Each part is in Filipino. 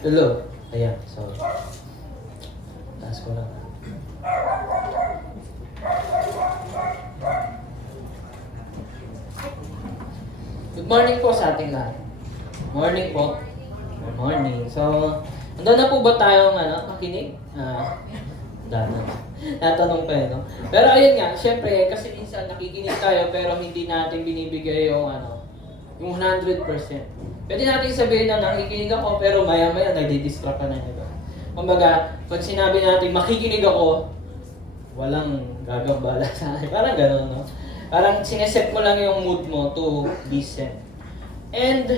Hello. Ayan, so, taas ko lang. Good morning po sa ating lahat. Morning po. Good morning. So, andun na po ba tayong makinig? Dana. Natanong pa yun, no? Pero ayun nga, syempre, kasi minsan nakikinig tayo pero hindi natin binibigay yung 100%. Pwede natin sabihin na nakikinig ako pero maya-maya nagdi-distract ka na iba. Kumbaga, pag sinabi natin makikinig ako, walang gagambala sa akin. Parang gano'n, no? Parang sineset mo lang yung mood mo to listen. And,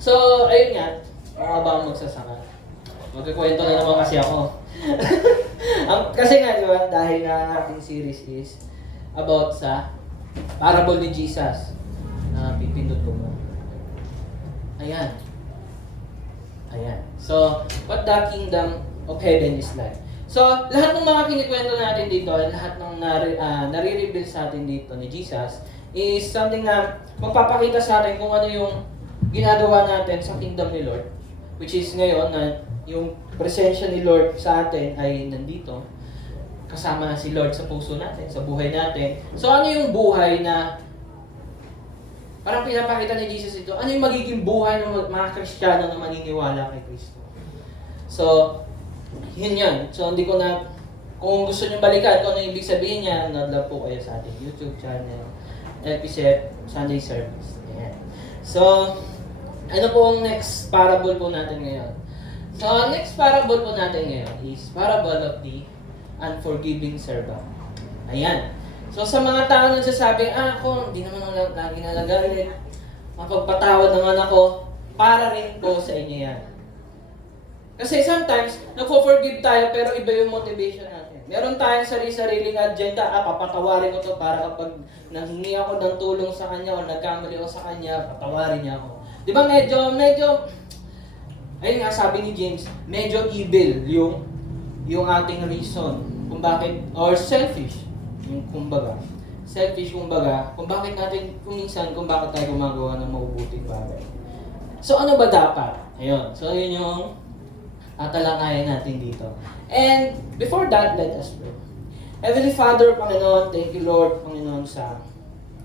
so, ayun nga, mukha ba akong magsasaka? Magkikwento na naman kasi ako. Kasi nga, di ba, dahil nga ang ating series is about sa parable ni Jesus. Pipindot ko mo. Ayan. Ayan. So, what the kingdom of heaven is like. So, lahat ng mga kinikwento natin dito, lahat ng nare-reveal sa atin dito ni Jesus, is something na magpapakita sa atin kung ano yung ginagawa natin sa kingdom ni Lord. Which is ngayon na yung presensya ni Lord sa atin ay nandito. Kasama si Lord sa puso natin, sa buhay natin. So, ano yung buhay na parang pinapakita ni Jesus ito? Ano yung magiging buhay ng mga Kristiyano na maniniwala kay Kristo? So, yun yan. So, hindi ko na, kung gusto nyo balikan kung ano yung ibig sabihin niya, nanood po kayo sa ating YouTube channel, episode, Sunday Service. Ayan. So, ano po ang next parable po natin ngayon? So, ang next parable po natin ngayon is parable of the unforgiving servant. Ayan. So, sa mga tao nagsasabi, ako, hindi naman ako lagi nalagalit. Mapagpatawad naman ako, para rin po sa inyo yan. Kasi sometimes, nagpo-forgive tayo pero iba yung motivation natin. Meron tayong sarili-sariling agenda, papatawarin ko to para kapag nanghingi ako ng tulong sa kanya o nagkamali ako sa kanya, patawarin niya ako. Di ba medyo, ayun nga sabi ni James, medyo evil yung ating reason kung bakit, or selfish, yung kumbaga. Selfish kumbaga, kung bakit natin, kung minsan, kung bakit tayo gumagawa ng mabubuting bagay. So ano ba dapat? Ayun, so yun yung tatalakayan natin dito. And before that, let us pray. Heavenly Father, Panginoon, thank you Lord, Panginoon, sa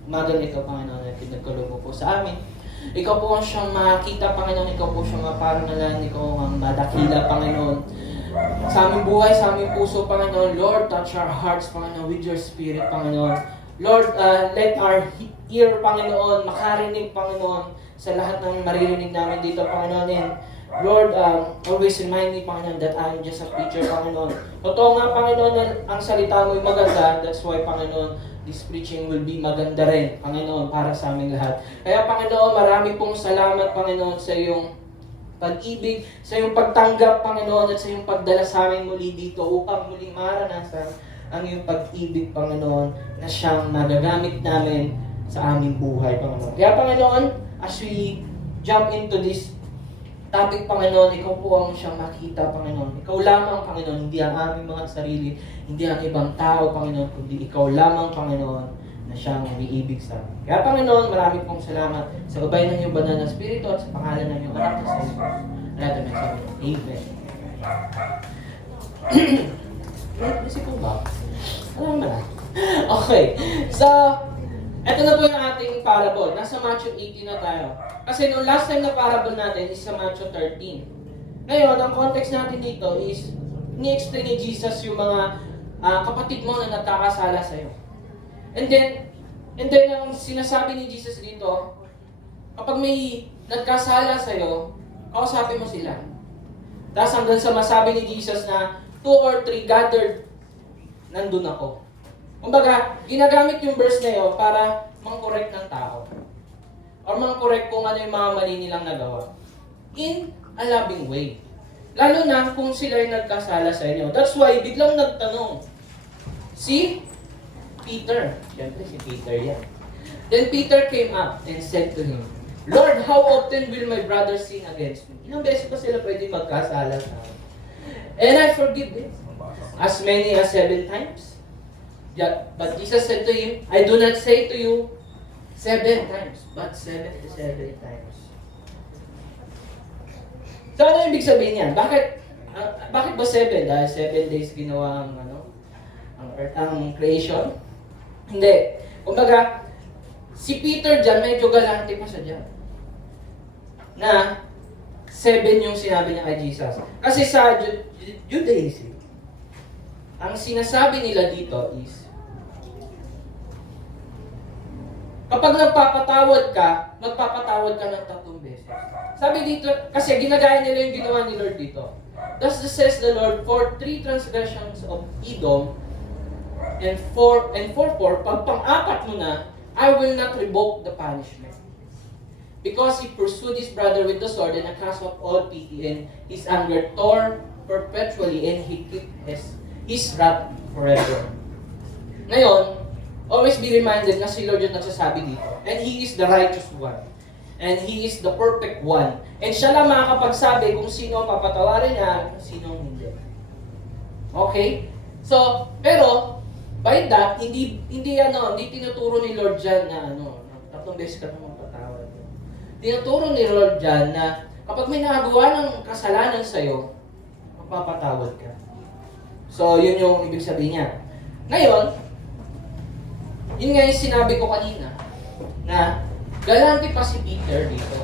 umagang ito, Panginoon, na pinagkaloob mo po sa amin. Ikaw po ang siyang makita, Panginoon, ikaw po siyang maparangalan, ikaw ang madakila, Panginoon. Sa aming buhay, sa aming puso, Panginoon, Lord, touch our hearts, Panginoon, with your Spirit, Panginoon. Lord, let our ear, Panginoon, makarinig, Panginoon, sa lahat ng maririnig namin dito, Panginoon. And Lord, always remind me, Panginoon, that I am just a preacher, Panginoon. Totoo nga, Panginoon, na ang salita mo ay maganda. That's why, Panginoon, this preaching will be maganda rin, Panginoon, para sa aming lahat. Kaya, Panginoon, marami pong salamat, Panginoon, sa iyong pag-ibig, sa iyong pagtanggap, Panginoon, at sa iyong pagdala sa amin muli dito upang muling maranasan ang iyong pag-ibig, Panginoon, na siyang magagamit namin sa aming buhay, Panginoon. Kaya, Panginoon, as we jump into this topic, Panginoon, ikaw po ang siyang makita, Panginoon. Ikaw lamang, Panginoon, hindi ang aming mga sarili, hindi ang ibang tao, Panginoon, kundi ikaw lamang, Panginoon, na siyang umiibig sa amin. Kaya, Panginoon, marami pong salamat sa gabay ng iyong banal na Espiritu at sa pangalan ng iyong anak na sa Jesus. Lahat namin sa amin. Amen. Isip ko ba? Alam mo na. Okay. So, ito na po yung ating parable. Nasa Matthew 18 na tayo. Kasi nung last time na parable natin is sa Matthew 13. Ngayon, ang context natin dito is ni-explain ni Jesus yung mga kapatid mo na nagkakasala sa'yo. And then ang sinasabi ni Jesus dito, kapag may nagkasala sa'yo, kausapin mo sila. Tapos hanggang sa masabi ni Jesus na 2 or 3 gathered, nandun ako. Kumbaga, ginagamit yung verse na yun para mang-correct ng tao. Or mang-correct kung ano yung mga mali nilang nagawa. In a loving way. Lalo na kung sila ay nagkasala sa inyo. That's why, biglang nagtanong. Si Peter. Siyempre, si Peter yan. Then Peter came up and said to him, Lord, how often will my brother sin against me? Ilang beses pa sila pwede magkasala sa akin? And I forgive them. As many as 7 times. Yeah, but Jesus said to him, I do not say to you 7 times, but 77 times. So ano ibig sabihin niyan? Bakit ba 7? Dahil 7 days ginawa ang ang earth, ang creation? Hindi. Kumbaga, si Peter dyan, medyo galante pa siya dyan. Na 7 yung sinabi niya kay Jesus. Kasi sa Judaism, ang sinasabi nila dito is, kapag nagpapatawad ka ng 3 beses. Sabi dito, kasi ginagaya nila yung ginawa ni Lord dito. Thus says the Lord, for 3 transgressions of Edom, and for 4, pag pang-apat mo na, I will not revoke the punishment. Because he pursued his brother with the sword and a cast of all pity, and his anger tore perpetually, and he kept his wrath forever. Ngayon, always be reminded na si Lord yung nagsasabi dito. And he is the righteous one. And he is the perfect one. And siya lang makakapagsabi kung sino ang papatawarin niya, kung sino ang hindi. Okay? So, pero, by that, hindi tinuturo ni Lord dyan na 3 beses ka na magpatawad. Tinuturo ni Lord dyan na kapag may nagawa ng kasalanan sa'yo, magpapatawad ka. So, yun yung ibig sabihin niya. Ngayon, yun nga yung sinabi ko kanina, na galante pa si Peter dito.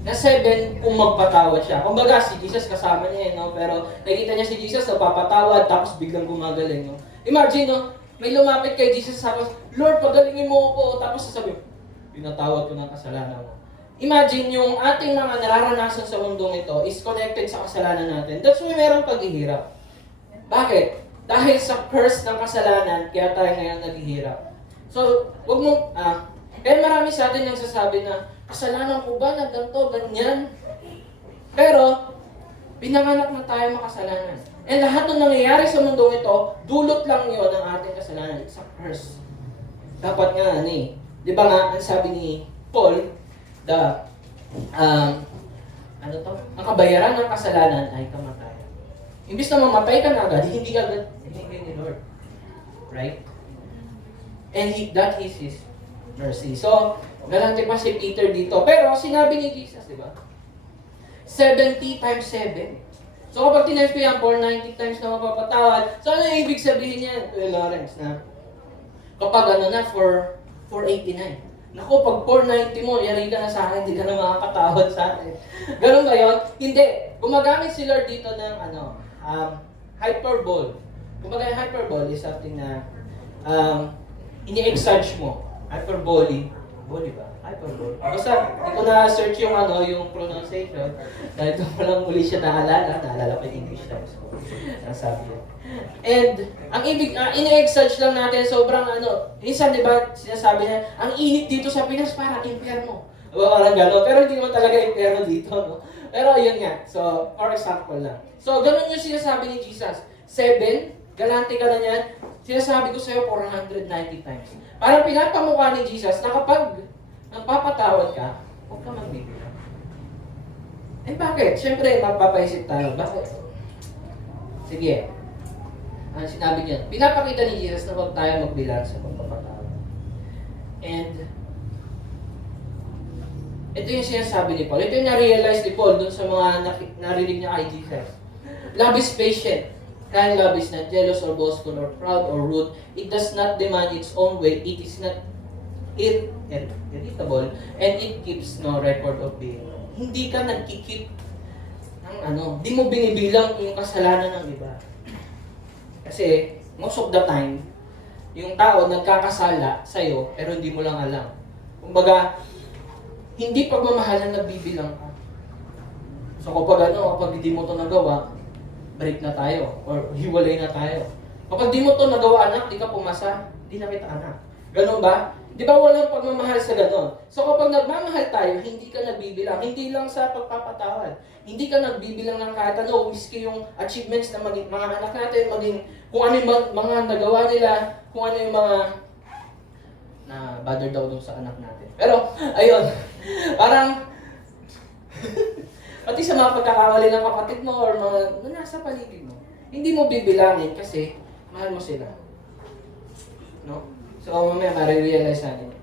Na 7 kung magpatawad siya. Kumbaga, si Jesus kasama niya, no? Pero nakikita niya si Jesus na papatawad, tapos biglang gumagaling. No? Imagine, no? May lumapit kay Jesus, tapos, Lord, pagalingin mo ako. Tapos sasabi, pinatawad ko ng kasalanan mo. Imagine, yung ating mga nararanasan sa mundong ito is connected sa kasalanan natin. That's why merong paghihirap. Bakit? Dahil sa curse ng kasalanan, kaya tayo ngayon naghihirap. So, wag mo, kaya marami sa atin nagsasabi na, kasalanan ko ba na ganito, ganyan? Pero, pinanganak na tayo makasalanan. And lahat ng nangyayari sa mundong ito, dulot lang yun ng ating kasalanan. It's a curse. Dapat nga, di ba nga, ang sabi ni Paul, ang kabayaran ng kasalanan ay kamatayan. Imbis na mamatay ka na agad, hindi ka agad ni Lord. Right? And that is His mercy. So, galante pa si Peter dito. Pero, sinabi ni Jesus, di ba? 70 times 7. So, kapag times ko yan, 490 times na mapapatawad. So, ano yung ibig sabihin niyan, Lawrence, na kapag for 489. Naku, pag 490 mo, yari ka na sa akin, hindi ka na makakatawad sa akin. Ganun ba yun? Hindi. Gumagamit si Lord dito ng hyperbole. Kumbaga, hyperbole is something na ini-exage mo. Hyperbole. Boli ba? Hyperbole. Basta, hindi ko na-search yung pronunciation. Dahil ito mo lang muli siya naalala ko yung English times ko. Nasabi yun. And, ang ibig, ini-exage lang natin, sobrang minsan diba, sinasabi niya, ang init dito sa Pinas, parang impyerno. Parang gano'n. Pero hindi naman talaga impyerno dito, no? Pero yun nga. So, for example lang. So, gano'n yung sinasabi ni Jesus. 7, galante ka na niyan, sinasabi ko sa'yo 490 times. Parang pinapamukha ni Jesus na kapag nagpapatawad ka, huwag ka magbibilang. Eh bakit? Siyempre, magpapaisip tayo. Bakit? Sige. Ang sinabi niya, pinapakita ni Jesus na huwag tayo magbilang sa pagpapatawad. And, ito yung sinasabi ni Paul. Ito yung na-realize ni Paul dun sa mga narinig niya kay Jesus. Love is patient. Kind love is not jealous or boastful or proud or rude. It does not demand its own way. It is not irritable. And it keeps no record of being. Hindi ka nagkikip ng di mo binibilang yung kasalanan ng iba. Kasi, most of the time, yung tao nagkakasala sa'yo, pero hindi mo lang alam. Kumbaga, hindi pagmamahalan nagbibilang ka. So kapag hindi mo ito nagawa, break na tayo, or hiwalay na tayo. Kapag di mo ito nagawa, anak, di ka pumasa, di na kita anak. Ganun ba? Di ba walang pagmamahal sa ganun? So kapag nagmamahal tayo, hindi ka nagbibilang. Hindi lang sa pagpapatawad. Hindi ka nagbibilang ng kahit miski yung achievements na mga anak natin, maging kung ano yung mga nagawa nila, kung ano yung mga na bother daw dun sa anak natin. Pero, ayun, parang pati sa mga pagkakamali ng kapatid mo or mga nasa paligid mo, hindi mo bibilangin kasi mahal mo sila. No? So, mamaya marirealize natin.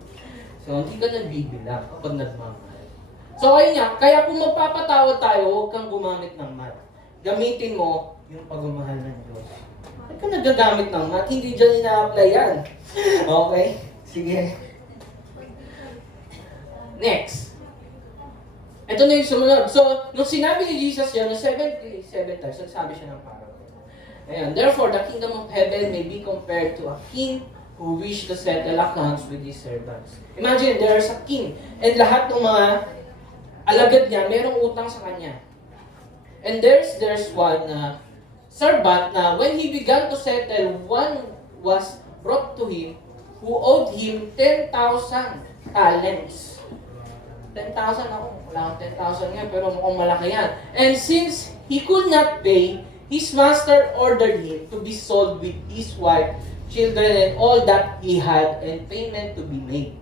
So, hindi ka nagbibilang kapag nagmamahal. So ayun nga, kaya kung magpapatawad tayo, huwag kang gumamit ng math. Gamitin mo yung pagmamahal ng Diyos. Huwag ka nagagamit ng math, hindi dyan ina-apply yan. Okay? Sige. Next. Ito na yung sumunod. So, nung sinabi ni Jesus yan, na 77 times, nagsabi siya ng parable. Ayan, therefore, the kingdom of heaven may be compared to a king who wished to settle accounts with his servants. Imagine, there's a king, and lahat ng mga alagad niya, merong utang sa kanya. And there's one servant na when he began to settle, one was brought to him who owed him 10,000 talents. 10,000 ako, wala akong 10,000 nga, pero mukhang malaki yan. And since he could not pay, his master ordered him to be sold with his wife, children, and all that he had, and payment to be made.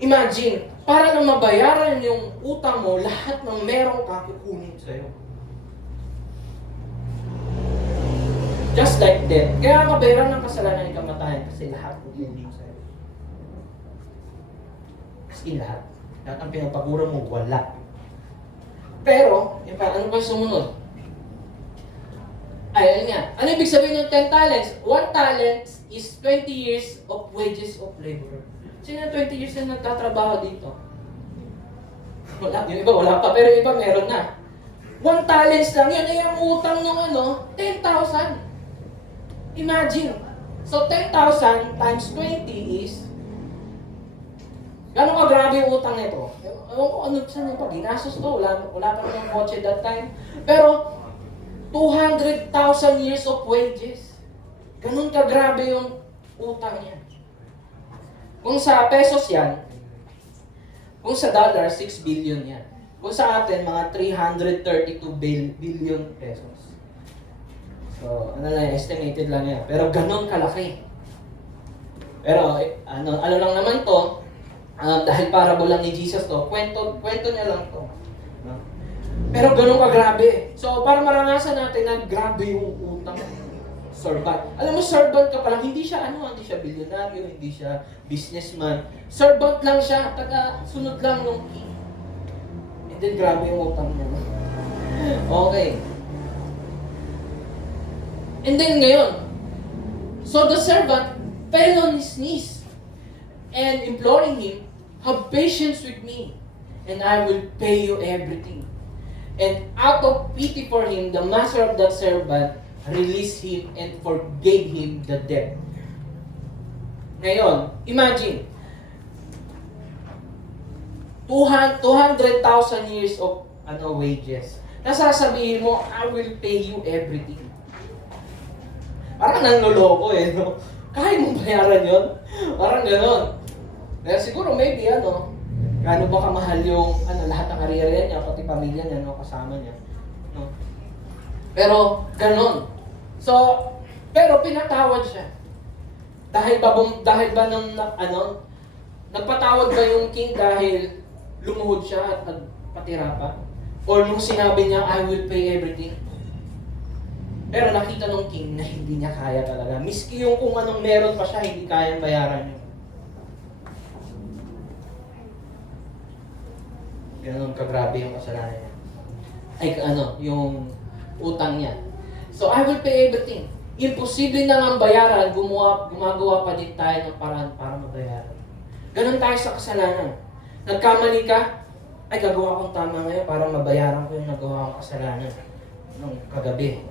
Imagine, para na mabayaran yung utang mo, lahat ng meron ka kukunin sa'yo. Just like that. Kaya kabayaran ng kasalanan ng kamatayan kasi lahat kukunin sa'yo. As in lahat. Lahat ang pinagpagura mo, wala. Pero, ano pa sumunod? Ayun nga. Ano ibig sabihin ng 10 talents? 1 talent is 20 years of wages of labor. Sino 20 years na nagtatrabaho dito? Wala. Yung iba wala pa, pero yung iba meron na. 1 talents lang yun. Ay ang utang ng 10,000. Imagine. So 10,000 times 20 is gano'n ka grabe yung utang nito? Ewan ko ano saan yung pag-ginastos to. Wala pa naman kotse that time. Pero 200,000 years of wages. Ganun ka grabe yung utang niya. Kung sa pesos yan, kung sa dollar, 6 billion yan. Kung sa atin, mga 332 billion pesos. So, estimated lang yan. Pero ganun kalaki. Pero, ano lang naman to, dahil parable lang ni Jesus to, kwento niya lang to. No? Pero ganun ka grabe. So, para maranasan natin na grabe yung utang. Servant. Alam mo, servant ka pa lang, hindi siya bilyonaryo, hindi siya businessman. Servant lang siya, taga-sunod lang ng king. And then, grabe yung utang niya. Okay. And then, ngayon, so the servant fell on his knees and imploring him, have patience with me, and I will pay you everything. And out of pity for him, the master of that servant released him and forgave him the debt. Ngayon, imagine, 200,000 years of wages. Nasasabihin mo, I will pay you everything. Parang nanloloko no? Kaya mong bayaran yun? Parang gano'n. Pero siguro maybe gaano ba kamahal yung lahat ng kariyera niya, pati pamilya niya, kasama niya. No? Pero gano'n. So, pero pinatawad siya. Dahil ba nagpatawad ba yung king dahil lumuhod siya at nagpatira pa? Or nung sinabi niya, I will pay everything? Pero nakita ng king na hindi niya kaya talaga. Miski yung kung anong meron pa siya, hindi kayang bayaran niya. Ganun kagrabe yung kasalanan niya. Ay, yung utang niya. So, I will pay everything. Imposible na ang bayaran, gumagawa pa din tayo ng paraan para mabayaran. Ganun tayo sa kasalanan. Nagkamali ka, ay gagawa kong tama ngayon para mabayaran ko yung nagawa kong kasalanan nung kagabi.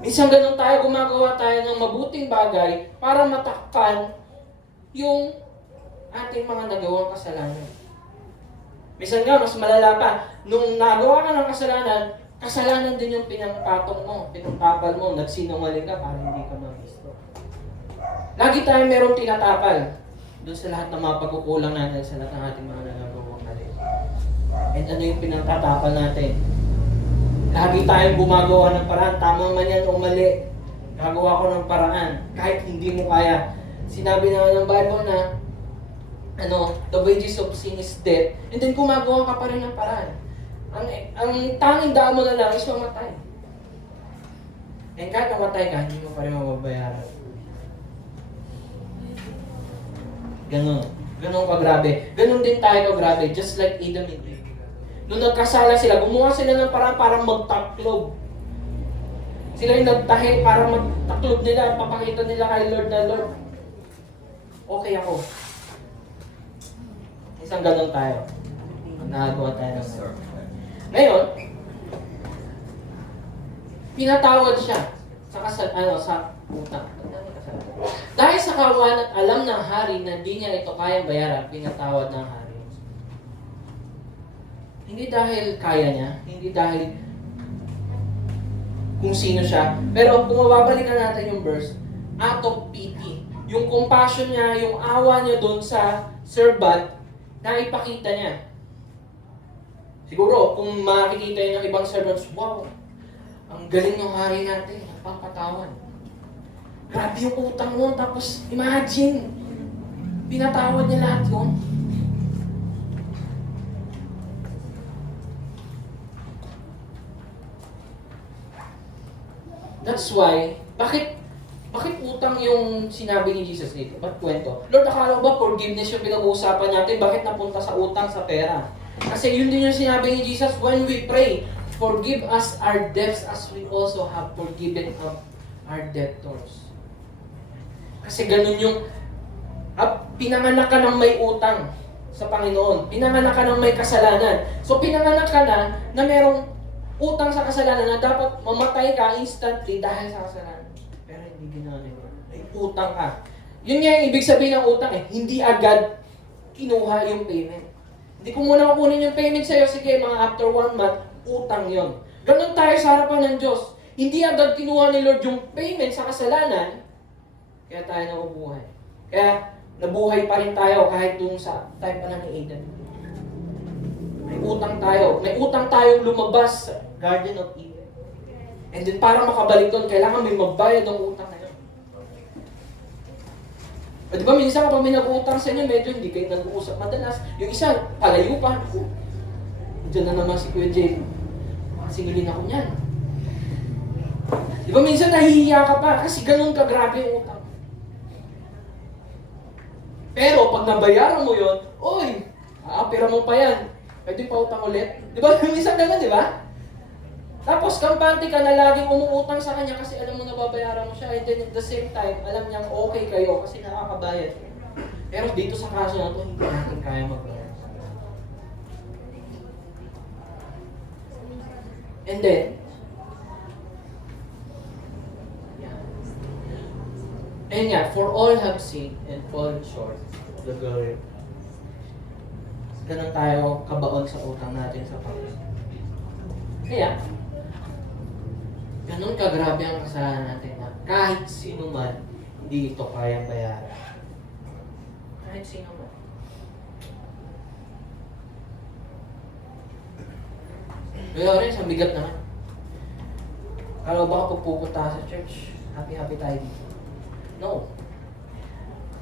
Minsan ganun tayo, gumagawa tayo ng mabuting bagay para matakpan yung ating mga nagawang kasalanan. Minsan nga, mas malala pa, nung nagawa ka ng kasalanan din yung pinangpatong mo, pinangtapal mo, nagsinungaling ka para hindi ka mabisto. Lagi tayo merong tinatapal doon sa lahat ng mga pagkukulang natin sa lahat ng ating mga nagagawang mali. And ano yung pinangtatapal natin? Lagi tayong gumagawa ng paraan, tama man yan o mali. Gagawa ko ng paraan, kahit hindi mo kaya. Sinabi na ng Bible na, the wages of sin is death, and then gumagawa ka pa rin ng paraan. Ang tanging daan mo na lang is mamatay. And kahit mamatay ka, hindi mo pa rin mababayaran. Ganon. Ganon kagrabe. Ganon din tayo kagrabe, just like Adam and Eve. Nung nagkasala sila, gumawa sila ng parang magtaklob. Sila yung nagtahi para magtaklob nila, papakita nila kay Lord na, Lord, okay ako. Isang ganon tayo. Nagawa tayo ng Lord. Ngayon, pinatawad siya sa utang. Dahil sa kawan at alam ng hari na di niya ito kayang bayaran, pinatawad ng hari. Hindi dahil kaya niya, hindi dahil kung sino siya. Pero kung mababalikan natin yung verse, out of pity. Yung compassion niya, yung awa niya doon sa servant, na ipakita niya. Siguro, kung makikita niya ng ibang servants, wow, ang galing ng hari natin, nagpapatawad. Grabe yung utang mo, tapos imagine, pinatawad niya lahat yun. That's why, bakit utang yung sinabi ni Jesus dito? Ba't kwento? Lord, akala ba forgiveness yung pinag-uusapan natin? Bakit napunta sa utang, sa pera? Kasi yun din yung sinabi ni Jesus, when we pray, forgive us our debts as we also have forgiven our debtors. Kasi ganun yung, pinanganak ka ng may utang sa Panginoon. Pinanganak ka ng may kasalanan. So pinanganak ka na merong utang sa kasalanan na dapat mamatay ka instantly dahil sa kasalanan. Pero hindi ginawa nila. May utang ka. Yun nga yung ibig sabihin ng utang eh. Hindi agad kinuha yung payment. Hindi ko muna kukunin yung payment sa'yo. Sige, mga after 1 month, utang yon. Ganun tayo sa harapan ng Diyos. Hindi agad kinuha ni Lord yung payment sa kasalanan, kaya tayo nabubuhay. Kaya nabuhay pa rin tayo kahit dun sa time pa lang ni Adam. May utang tayo. May utang tayong lumabas sa Garden of Eden. And then para makabalik doon, kailangan may magbayad ng utang na yun. O diba minsan kapag may nag-uutang sa inyo, medyo hindi kayo nag-uusap madalas. Yung isa, palayo pa. Diyan na naman si Kuya Jay. Singilin ako niyan. Diba minsan nahihiya ka pa kasi ganun kagrabe yung utang. Pero pag nabayaran mo yun, oy, aapira mo pa yan. Pwede pa utang ulit. Diba minsan ganun, diba? Tapos kampante ka na laging umuutang sa kanya kasi alam mo na babayaran mo siya. And then at the same time, alam niyang okay kayo kasi nakakabayad. Pero dito sa kaso na ito, hindi natin kaya magbayad. And then, and yeah, for all have sinned and fallen short of the glory. Ganun tayo kabaon sa utang natin sa Panginoon. Kaya, ganun kagrabe ang kasalanan natin na kahit sino man, hindi ito kayang bayaran. Kahit sino man. Kaya rin, sa bigat naman. Kala baka pag pupunta sa church, happy-happy tayo dito. No.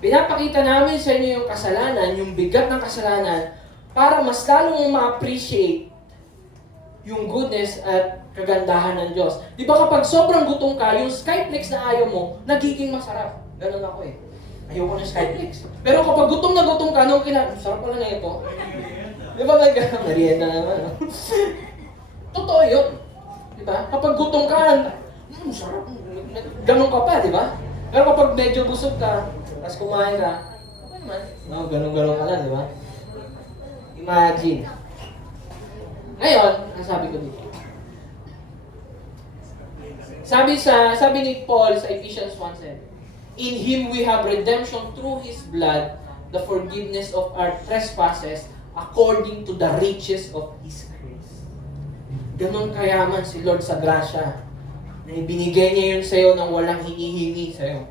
Pinapakita namin sa inyo yung kasalanan, yung bigat ng kasalanan, para mas lalong ma-appreciate yung goodness at kagandahan ng Diyos. Di ba kapag sobrang gutom ka, yung Skyflex na ayaw mo, nagiging masarap. Ganun ako eh. Ayoko ng Skyflex. Pero kapag gutom na gutom ka, nung sarap pala na ito. Di ba merienda naman, no? Totoo yun. Di ba? Kapag gutom ka, sarap. Ganun ka pa, di ba? Pero kapag medyo busog ka, tapos kumain ka, okay naman. No, ganun-ganun ka lang, di ba? Imagine. Ngayon, ang sabi ko dito. Sabi ni Paul sa Ephesians 1:7, in Him we have redemption through His blood, the forgiveness of our trespasses, according to the riches of His grace. Ganon kayaman si Lord sa grasya, na ibinigay niya yun sa'yo nang walang hinihingi sa'yo.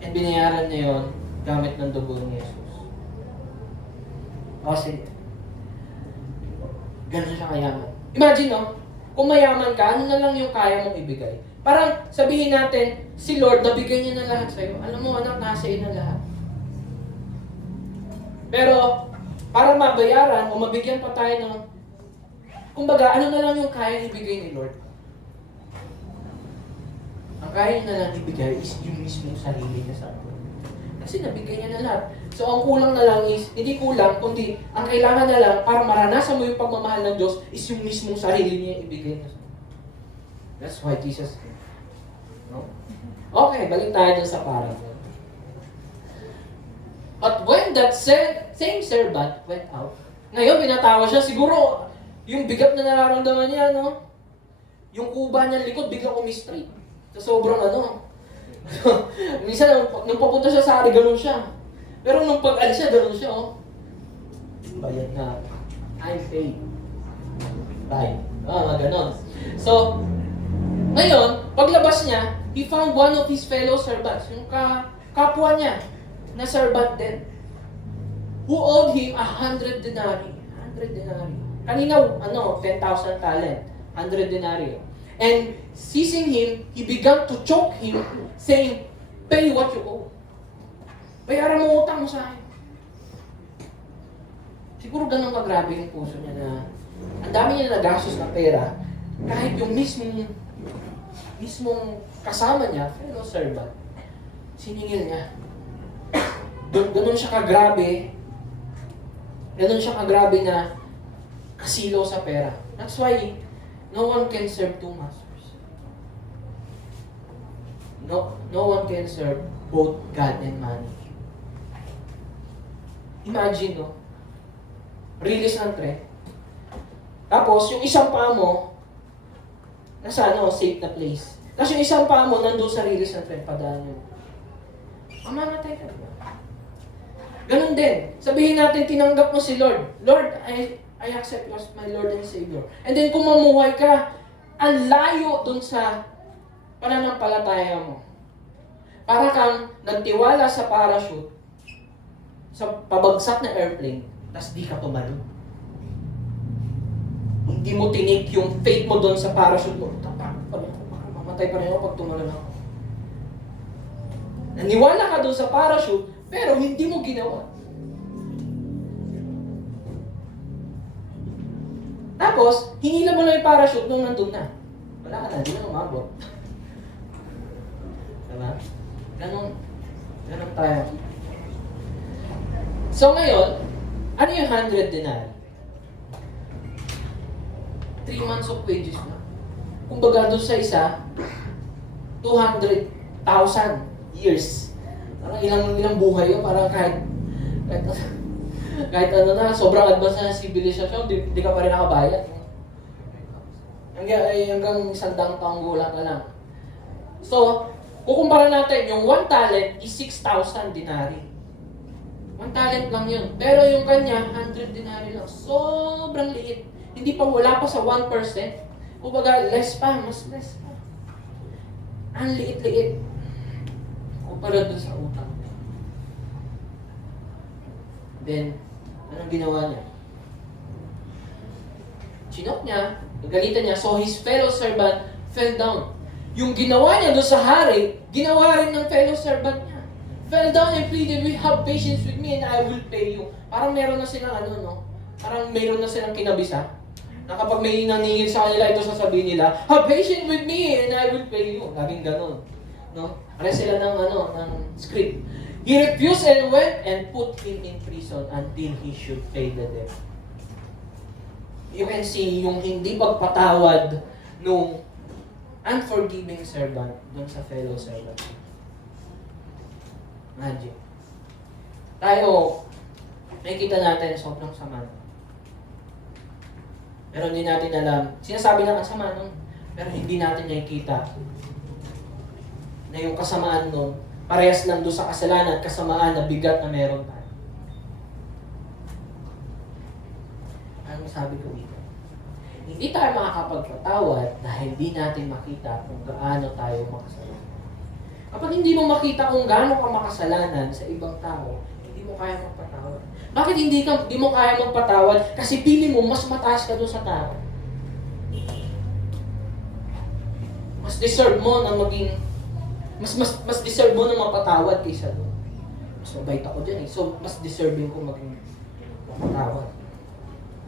And binayaran niya yun gamit ng dugo ni Jesus. Kasi, ganun siya kayaman. Imagine, no? Kung mayaman ka, ano na lang yung kaya mong ibigay? Parang sabihin natin, si Lord, nabigay niya na lahat sa'yo. Alam mo, anak, nasa iyo na lahat. Pero, para mabayaran o mabigyan pa tayo ng, kumbaga, ano na lang yung kaya ibigay ni Lord? Ang kaya niya na lang ibigay is yung mismong sarili niya sa atin. Kasi nabigay niya na lahat. So ang kulang na lang is, hindi kulang, kundi ang kailangan na lang para maranasan mo yung pagmamahal ng Diyos is yung mismong sarili niya ibigay niya sa atin. That's why Jesus came. No? Okay, balik tayo dun sa parable. But when that same servant went out, ngayon pinatawa siya, siguro yung bigat na nararamdaman niya, no? Yung kuba niya likod, biglang umistraight. Sa sobrang minsan, nung papunta siya sa ari, ganun siya. Pero nung pag-alis siya, ganun siya, oh. Bayad na. I'm paid. Bye. Ganun. So, ngayon, paglabas niya, he found one of his fellow servants, yung kapwa niya, na servant din, who owed him 100 denarii. 100 denarii. Kanina, 10,000 talent. 100 denarii. And seizing him, he began to choke him, saying, "Pay what you owe." Bayaran mo utang mo sa akin. Siguro ganun kagrabe yung puso niya na ang dami niya nagastos na pera, kahit yung mismong kasama niya, fellow servant, siningil niya. Ganun siya kagrabe. Ganun siya kagrabe na kasilaw sa pera. That's why no one can serve two masters. No one can serve both God and money. Imagine, no? Release ng tren. Tapos, yung isang paa mo, nasa safe na place. Tapos yung isang paa mo, nandun sa release ng tren, padaan yun. Mamatay ka, diba? Ganun din. Sabihin natin, tinanggap mo si Lord. Lord, I accept you as my Lord and Savior. And then kung mamuhay ka, ang layo dun sa pananampalataya mo. Para kang nagtiwala sa parachute, sa pabagsak na airplane, tas di ka tumalo. Hindi mo tinik yung faith mo dun sa parachute mo. Mamatay pa rin ako pag tumalo na ako. Naniwala ka dun sa parachute, pero hindi mo ginawa. Tapos, hinila mo na yung parachute nung nandun na. Wala ka na, hindi na umabot. Diba? Ganon tayo. So ngayon, ano yung 100 denarii? 3 months of wages na. Kumbaga doon sa isa, 200,000 years. Parang ilang buhay yun, parang kahit sobrang advance na civilization, di ka pa rin nakabayad. Hanggang 100 taong gulang ka lang. So, kukumpara natin, yung 1 talent is 6,000 denarii. 1 talent lang yun. Pero yung kanya, 100 denarii lang. Sobrang liit. Hindi pa, wala pa sa 1%. Kumbaga, less pa, mas less pa. Ang liit-liit. Kumpara dun sa utang. Then, anong ginawa niya? Chinok niya, nagalitan niya, so his fellow servant fell down. Yung ginawa niya doon sa hari, ginawa rin ng fellow servant niya. Fell down and pleaded, "We have patience with me and I will pay you." Parang meron na silang parang meron na silang kinabisa. Na kapag may naningil sa kanila, ito sasabihin nila, "Have patience with me and I will pay you." Laging ganun. No? Pare sila ng script. He refused and went and put him in prison until he should pay the debt. You can see yung hindi pagpatawad nung unforgiving servant dun sa fellow servant. Imagine. Tayo, nakikita natin sobrang sama. Pero hindi natin alam. Sinasabi lang ang sama nun, pero hindi natin nakikita na yung kasamaan nun, parehas lang doon sa kasalanan at kasamaan na bigat na meron tayo. Ano sabi ko dito? Hindi tayo makakapagpatawad dahil hindi natin makita kung gaano tayo makasalanan. Kapag hindi mo makita kung gaano ka makasalanan sa ibang tao, hindi mo kaya magpatawad. Bakit hindi mo kaya magpatawad? Kasi pili mo mas mataas ka doon sa tao. Mas deserve mo na maging mas deserve mo na mapatawad kaysa doon. Mas mabait ako dyan eh. So, mas deserving ko maging mapatawad.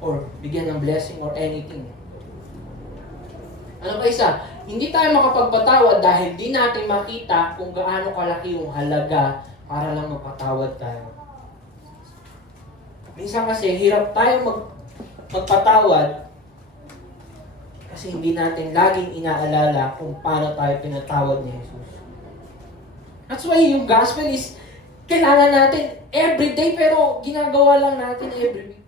Or bigyan ng blessing or anything. Ano pa isa? Hindi tayo makapagpatawad dahil di natin makita kung gaano kalaki yung halaga para lang mapatawad tayo. Minsan kasi hirap tayo magpatawad kasi hindi natin laging inaalala kung paano tayo pinatawad ni Jesus. That's why yung gospel is kailangan natin everyday pero ginagawa lang natin every week.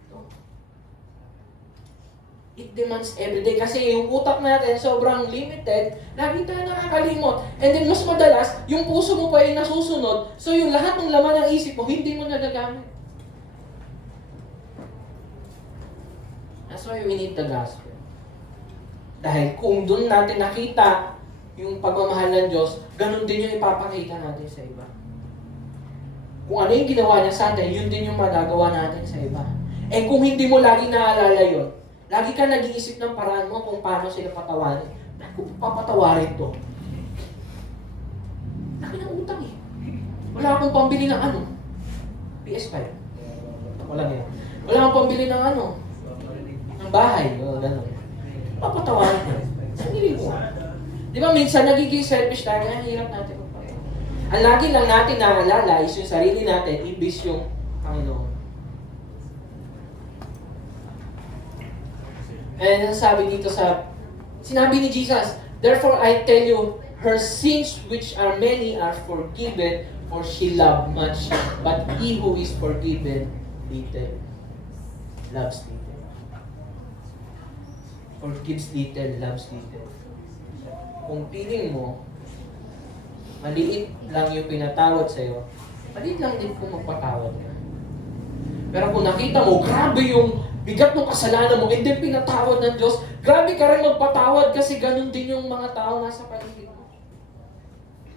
It demands everyday kasi yung utak natin sobrang limited, lagi tayo nakakalimot. And then mas madalas, yung puso mo pa ay nasusunod, so yung lahat ng laman ng isip mo, hindi mo nagagamit. That's why we need the gospel. Dahil kung doon natin nakita yung pagmamahal ng Diyos, ganun din yung ipapakita natin sa iba. Kung ano yung ginawa niya sa atin, yun din yung magagawa natin sa iba. Eh kung hindi mo lagi naalala yun, lagi ka nag-iisip ng paraan mo kung paano sila patawarin. Kung papatawarin to. Laki ng utang eh. Wala akong pambili ng ano. PS5. Wala ngayon. Wala akong pambili ng ano. Ng bahay. O, gano'n. Papatawarin mo. Sarili mo. Di ba minsan nagiging selfish tayo, ang hirap natin magpatawarin. Ang lagi lang natin naalala is yung sarili natin, ibis yung Panginoon. And sabi dito sinabi ni Jesus, therefore I tell you, her sins which are many are forgiven, for she loved much. But he who is forgiven little, loves little. Forgives little, loves little. Kung piling mo, maliit lang yung pinatawad sa'yo, maliit lang din kung magpatawad ka. Pero kung nakita mo, grabe yung bigat ng kasalanan mo, hindi pinatawad ng Diyos, grabe ka rin magpatawad kasi ganun din yung mga tao nasa paligid mo.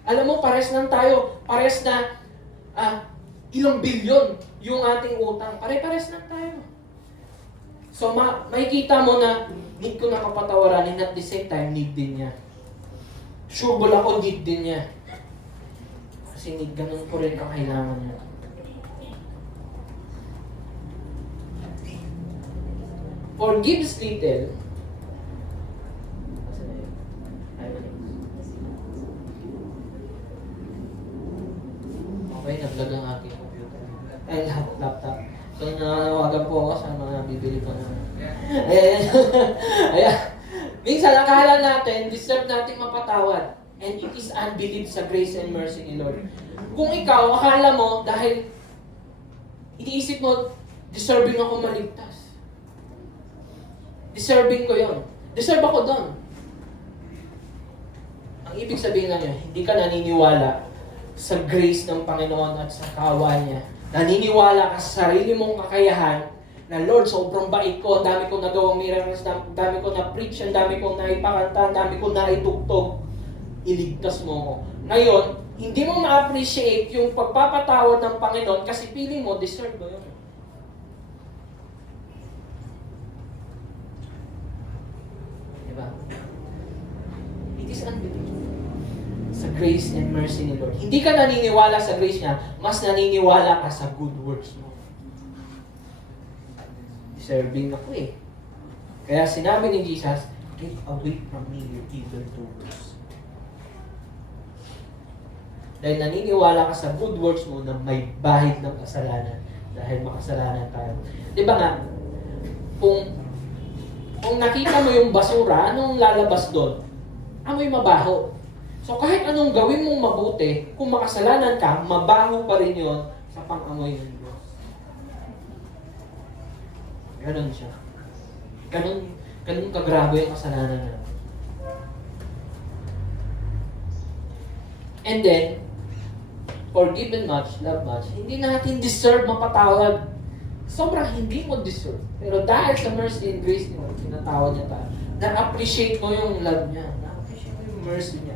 Alam mo, pares lang tayo, pares na ilang bilyon yung ating utang. Pare-pares lang tayo. So, makikita mo na need ko na kapatawaran and at the same time, need din niya. Sure ako, need din niya. Kasi need, ganun ko rin kakailangan niya. Forgives little. Okay, nag-lag ang aking computer. Ay, laptop. So, nanawagan po ako sa mga bibili ko na. Ayan. Ayan. Minsan, akala natin, deserve natin mapatawad. And it is unbelief sa grace and mercy ni Lord. Kung ikaw, akala mo, dahil iniisip mo, deserving ako maligtas. Deserving ko yon. Deserve ako doon. Ang ibig sabihin lang yun, hindi ka naniniwala sa grace ng Panginoon at sa kawa niya. Naniniwala ka sa sarili mong kakayahan na Lord, sobrang bait ko, ang dami kong nagawang miracles, ang dami kong na-preach, ang dami kong naipakanta, ang dami kong naitugtog. Iligtas mo ko. Ngayon, hindi mo ma-appreciate yung pagpapatawad ng Panginoon kasi feeling mo, deserve mo yun. It is unbelief. Sa grace and mercy ni Lord. Hindi ka naniniwala sa grace niya, mas naniniwala ka sa good works mo. Deserving ako eh. Kaya sinabi ni Jesus, get away from me, you evildoers. Dahil naniniwala ka sa good works mo na may bahid ng kasalanan. Dahil makasalanan tayo. Di ba nga, kung nakita mo yung basura, anong lalabas doon? Amoy mabaho. So kahit anong gawin mong mabuti, kung makasalanan ka, mabaho pa rin yun sa pang-amoy ng Diyos. Ganon siya. Ganon kagrabe yung kasalanan natin. And then, forgiven much, love much, hindi natin deserve mapatawad. Sobrang hindi mo deserve. Pero dahil sa mercy and grace niya, pinatawad niya tayo. Na-appreciate mo yung love niya. Na-appreciate mo yung mercy niya.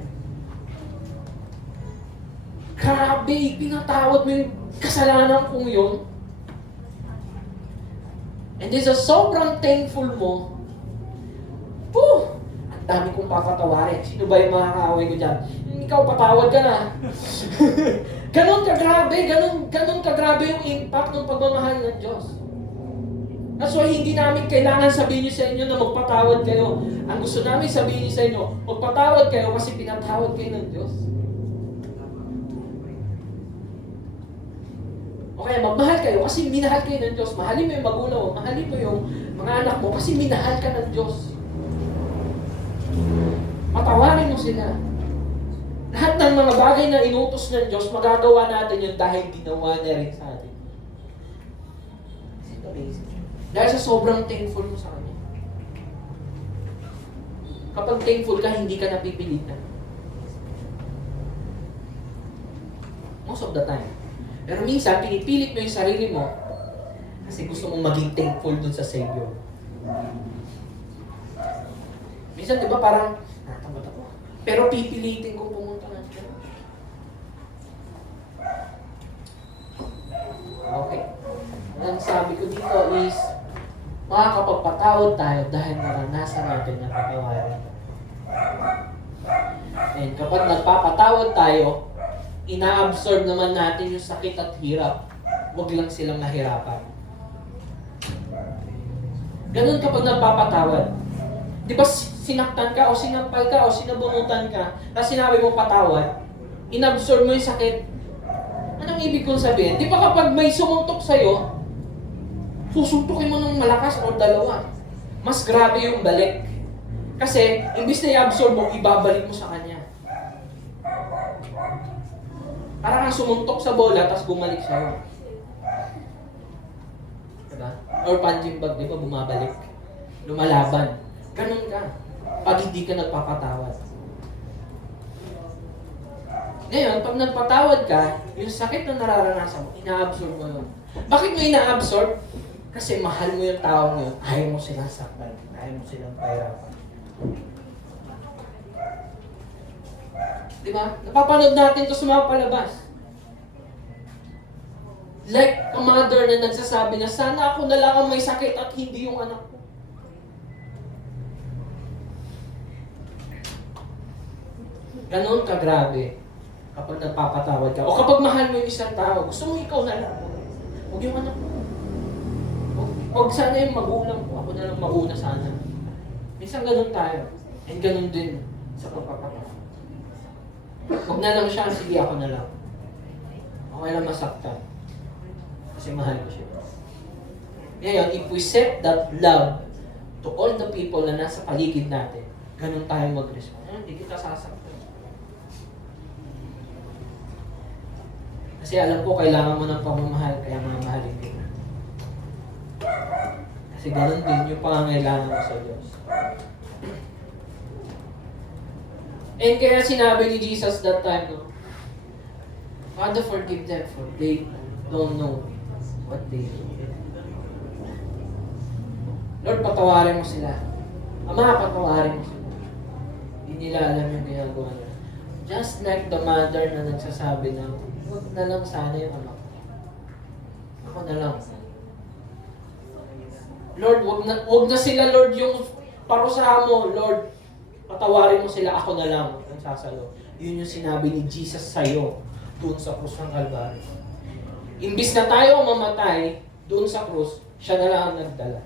Grabe, pinatawad mo yung kasalanan kong yun. And then sa sobrang thankful mo, ang dami kong papatawarin. Sino ba yung makakaaway ko dyan? Ikaw, patawad ka na. Ganon kagrabe yung impact ng pagmamahal ng Diyos. That's why hindi namin kailangan sabihin niyo sa inyo na magpatawad kayo. Ang gusto namin sabihin niyo sa inyo, magpatawad kayo kasi pinatawad kayo ng Diyos. O kaya magmahal kayo kasi minahal kayo ng Diyos. Mahalin mo yung magulang mo, mahalin mo yung mga anak mo kasi minahal ka ng Diyos. Patawarin mo sila. Lahat ng mga bagay na inutos ng Diyos, magagawa natin yun dahil ginawa niya rin sa atin. Isn't it amazing? Dahil sa sobrang thankful mo sa Kanya. Kapag thankful ka, hindi ka napipilitan. Most of the time. Pero minsan, pinipilit mo yung sarili mo kasi gusto mong maging thankful dun sa Savior. Minsan, di ba parang, natamad ako. Pero pipilitin kong pumunta ng church. Okay. Ang sabi ko dito is, makakapagpatawad tayo dahil naranasan natin ng patawarin. And kapag nagpapatawad tayo, ina-absorb naman natin yung sakit at hirap. Huwag lang silang nahirapan. Ganun kapag nagpapatawad. Di ba sinaktan ka o sinampal ka o sinabunutan ka, tapos sinabi mo patawad, inabsorb mo yung sakit. Anong ibig kong sabihin? Di ba kapag may sumuntok sa'yo, susuntukin mo ng malakas o dalawa. Mas grabe yung balik. Kasi, imbis na i-absorb mo, ibabalik mo sa kanya. Para kang sumuntok sa bola, tapos bumalik sa'yo. Diba? Or punching bag, di ba, bumabalik. Lumalaban. Ganun ka. Pag hindi ka nagpapatawad. Ngayon, pag nagpatawad ka, yung sakit na nararanasan mo, ina-absorb mo yun. Bakit mo ina-absorb? Kasi mahal mo yung taong yun, ayaw mo silang saktan, ayaw mo silang pahirapan. Diba? Napapanood natin ito sa mga palabas. Like a mother na nagsasabi na, sana ako na lang ang may sakit at hindi yung anak ko. Ganon ka grabe kapag nagpapatawad ka. O kapag mahal mo yung isang tao, gusto mo ikaw na lang. Huwag yung anak mo. Huwag sana yung magulang ko. Ako na lang mauna sana. Minsan ganun tayo. And ganun din sa pagpapatawad. Huwag na lang siya, sige ako na lang. Okay lang masaktan. Kasi mahal ko siya. Ngayon, if we set that love to all the people na nasa paligid natin, ganun tayo mag-respond. Hindi kita sasaktan. Kasi alam ko, kailangan mo ng pagmamahal, kaya mamahalin kita. Kasi ganun din yung pangangailangan mo sa Diyos. And kaya sinabi ni Jesus that time, no, Father, forgive them for they don't know what they do. Lord, patawarin mo sila. Ama, patawarin mo sila. Hindi nila alam yung ginagawa nila. Just like the mother na nagsasabi na, huwag na lang sana yung anak ko. Ako na lang. Lord, wag na sila, Lord, yung parusahan mo. Lord, patawarin mo sila, ako na lang ang sasalo. Yun yung sinabi ni Jesus sa'yo doon sa krus ng Calvary. Imbis na tayo mamatay doon sa krus, siya na lang ang nagdala.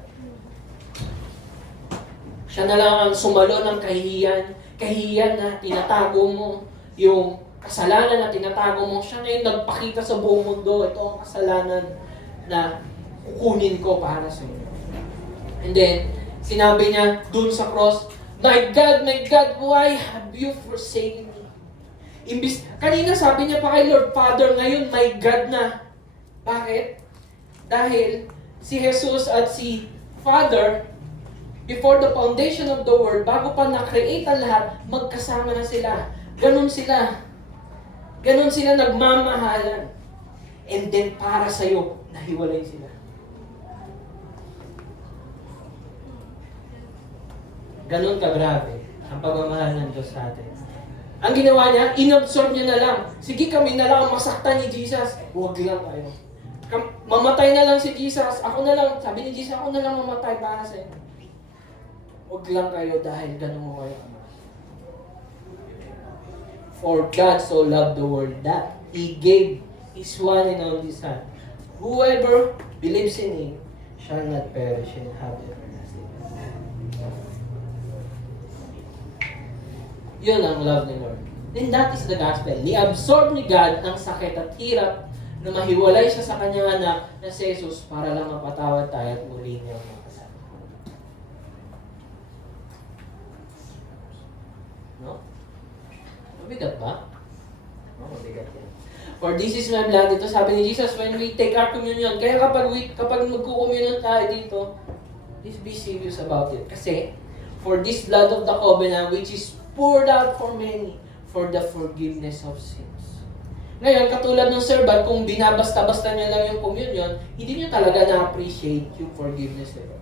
Siya na lang ang sumalo ng kahihiyan. Kahihiyan na tinatago mo, yung kasalanan na tinatago mo, siya na yung nagpakita sa buong mundo. Ito ang kasalanan na kukunin ko para sa iyo. And then, sinabi niya dun sa cross, my God, why have you forsaken me? Kanina sabi niya pa kay Lord, Father, ngayon, my God na. Bakit? Dahil si Jesus at si Father, before the foundation of the world, bago pa na-create ang lahat, magkasama na sila. Ganon sila. Ganon sila nagmamahalan. And then, para sa'yo, nahiwalay sila. Ganon kagrabe ang pagmamahal ng Diyos sa atin. Ang ginawa niya, inabsorb niya na lang. Sige, kami na lang ang masaktan ni Jesus. Huwag lang kayo. Mamatay na lang si Jesus. Ako na lang, sabi ni Jesus, ako na lang mamatay para sa inyo. Huwag lang kayo dahil ganon mo kayo. For God so loved the world that He gave His one and only Son. Whoever believes in Him shall not perish and have everlasting life. Yun ang love ni Lord. And that is the gospel. Ni-absorb ni God ang sakit at hirap na mahiwalay siya sa kanyang anak na si Jesus para lang mapatawad tayo at muli niya makasama. No? Mabigat ba? No, mabigat yan. For this is my blood, ito sabi ni Jesus when we take our communion. Kaya kapag magkukommunion tayo dito, please be serious about it. Kasi, for this blood of the covenant which is poured out for many for the forgiveness of sins. Ngayon, katulad ng servant, kung binabasta-basta nyo lang yung communion, hindi nyo talaga na-appreciate yung forgiveness nila.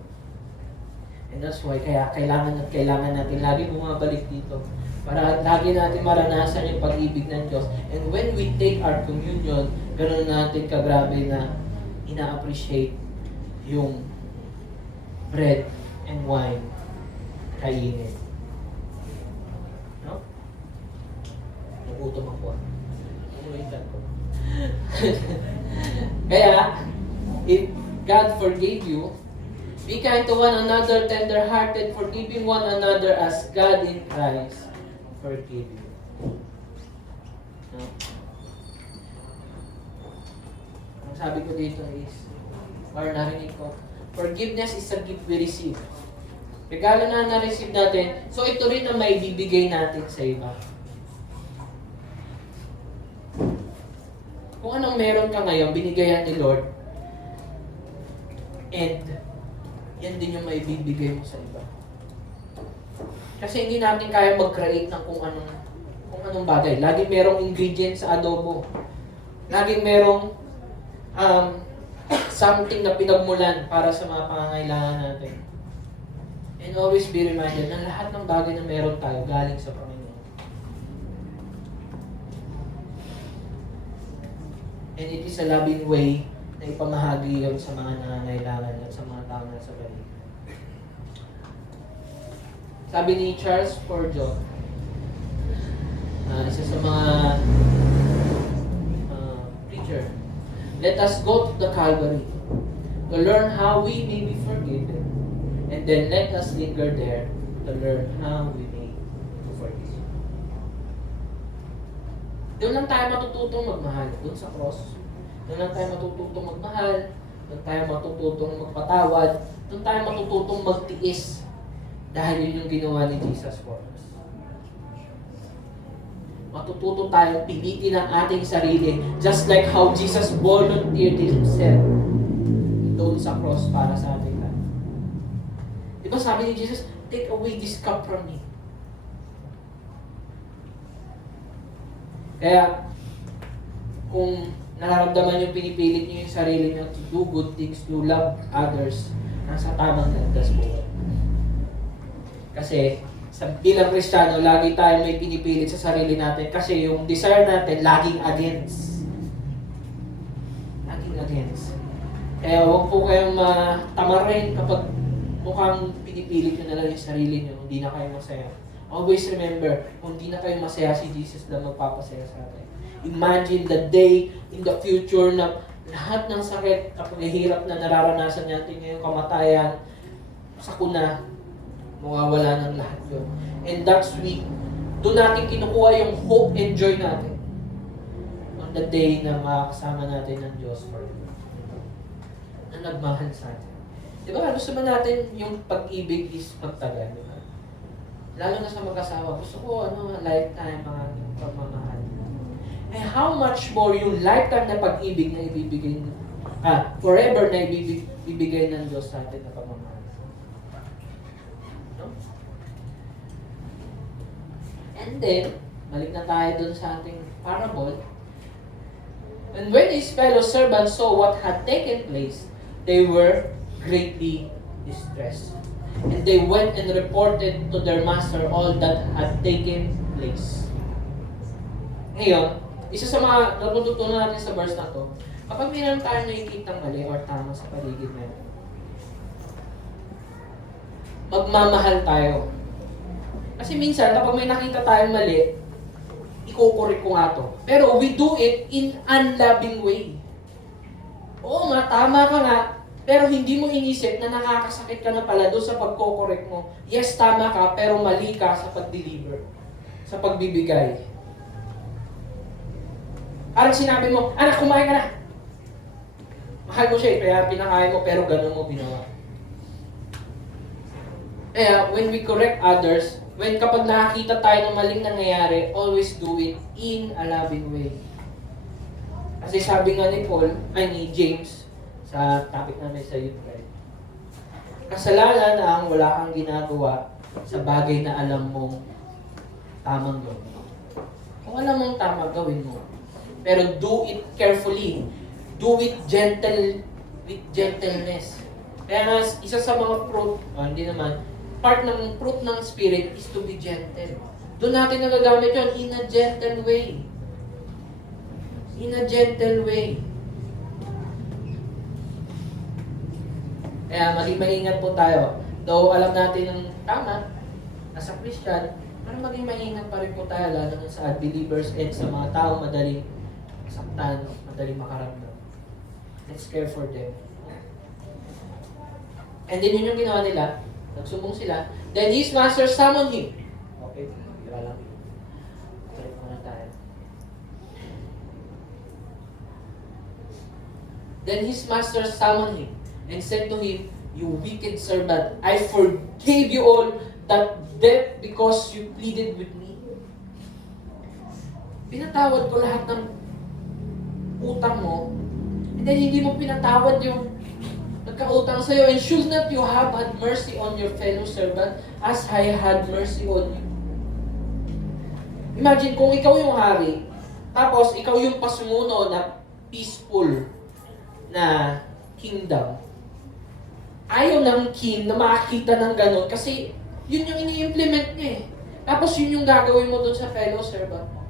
And that's why, kaya kailangan natin lagi bumabalik dito para lagi natin maranasan yung pag-ibig ng Diyos. And when we take our communion, ganoon natin kagrabe na ina-appreciate yung bread and wine kainin. No? Nagutom ako. Kaya, if God forgave you, be kind to one another, tender-hearted, forgiving one another as God in Christ forgave you. No? Ang sabi ko dito is, or narinig ko, forgiveness is a gift we receive. Regalo na na-receive natin, so ito rin ang may bibigay natin sa iba. Kung anong meron ka ngayon, binigayan ni Lord, and yan din yung may bibigay mo sa iba. Kasi hindi natin kaya mag-create ng kung anong bagay. Laging merong ingredients sa adobo. Laging merong something na pinagmulan para sa mga pangangailangan natin. And always be reminded na lahat ng bagay na meron tayo galing sa Panginoon. And it is a loving way na ipamahagi yun sa mga nangangailangan at sa mga tao na sa paligid. Sabi ni Charles Spurgeon, isa sa mga preacher, let us go to the Calvary to learn how we may be forgiven, and then let us linger there to learn how we may forgive. Doon lang tayo matututong magmahal. Doon sa cross. Doon lang tayo matututong magmahal. Doon tayo matututong magpatawad. Doon tayo matututong magtiis. Dahil yun yung ginawa ni Jesus for us. Matututo tayo pilitin ang ating sarili. Just like how Jesus volunteered himself doon sa cross para sa ating lahat. Diba sabi ni Jesus, take away this cup from me. Kaya, kung nararamdaman nyo, pinipilit nyo yung sarili nyo to do good things, to love others, nasa tamang landas po. Kasi, bilang Kristiyano, lagi tayo may pinipilit sa sarili natin kasi yung desire natin, laging against. Laging against. Kaya huwag po kayong matamarin kapag mukhang pinipilit nyo na lang yung sarili nyo, hindi na kayo masaya. Always remember, kung di na kayo masaya, si Jesus lang magpapasaya sa atin. Imagine the day in the future na lahat ng sakit at paghihirap na nararanasan natin ngayong kamatayan, sakuna, mawawala ng lahat yun. And that's week. Doon natin kinukuha yung hope and joy natin on the day na makakasama natin ng Diyos for na nagmahal sa atin. Diba? Gusto ba natin yung pag-ibig is magtagal? Diba? Lalo na sa mag-asawa, gusto ko lifetime ang ating pagmamahal. And how much more yung lifetime na pag-ibig na ibibigay forever na ibibigay ng Diyos sa atin na pagmamahal. No? And then, balik na tayo dun sa ating parable. And when his fellow servants saw what had taken place, they were greatly distressed. And they went and reported to their master all that had taken place. Ngayon, isa sa mga natutunan natin sa verse na to, kapag mayroon tayo nakikitang mali or tama sa paligid natin, magmamahal tayo. Kasi minsan, kapag may nakita tayong mali, ikukorek ko nga to. Pero we do it in unloving way. Oo nga, tama ka nga. Pero hindi mo inisip na nakakasakit ka na pala doon sa pagko-correct mo. Yes, tama ka, pero mali ka sa pag-deliver. Sa pagbibigay. Parang sinabi mo, anak, kumain ka na. Mahal mo siya, kaya pinakain mo, pero ganun mo ginawa. Kaya, when we correct others, kapag nakakita tayo ng maling nangyayari, always do it in a loving way. Kasi sabi nga ni James, sa topic namin sa youth guide, kasalanan na ang wala kang ginagawa sa bagay na alam mong tamang gawin. Kung alam mong tama, gawin mo. Pero do it carefully. Do it with gentleness. Kaya nga, isa sa mga fruit, hindi naman, part ng fruit ng Spirit is to be gentle. Doon natin nagagamit yun in a gentle way. In a gentle way. Kaya maging maingat po tayo. Though alam natin ang tama, as a Christian, pero maging maingat pa rin po tayo, lalo na sa believers and sa mga taong madaling saktan, madaling makaramdam. Let's care for them. And then yun yung ginawa nila, nagsumbong sila, then his master summoned him. Okay, tira lang. Try muna tayo. Then his master summoned him and said to him, "You wicked servant, I forgave you all that debt because you pleaded with me." Pinatawad ko lahat ng utang mo, and then hindi mo pinatawad yung nagkautang sa'yo, and should not you have had mercy on your fellow servant as I had mercy on you? Imagine kung ikaw yung hari, tapos ikaw yung pasumuno na peaceful na kingdom. Ayaw ng king na makakita ng ganun kasi yun yung ini-implement niya eh. Tapos yun yung gagawin mo dun sa fellow servant mo.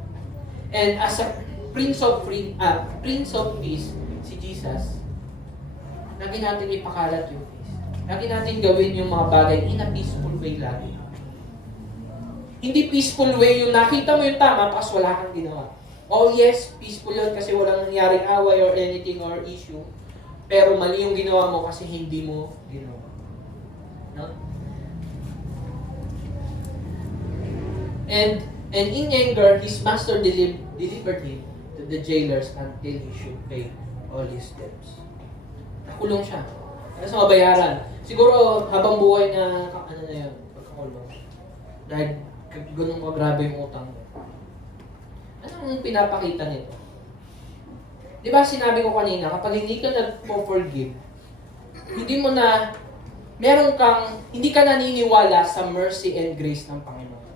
And as a Prince of Peace, si Jesus, lagi natin ipakalat yung peace. Lagi natin gawin yung mga bagay in a peaceful way lagi. Hindi peaceful way yung nakita mo yung tama tapos wala kang ginawa. Oh yes, peaceful yun kasi walang nangyaring away or anything or issue. Pero mali yung ginawa mo kasi hindi mo ginawa. No? And in anger, his master delivered him to the jailers until he should pay all his debts. Nakulong siya. Kasi mabayaran. Siguro habang buhay na yun, pagkakulong. Dahil ganun magrabe yung utang mo. Anong pinapakita nito? Di ba sinabi ko kanina, kapag hindi ka nag-forgive, hindi ka naniniwala sa mercy and grace ng Panginoon.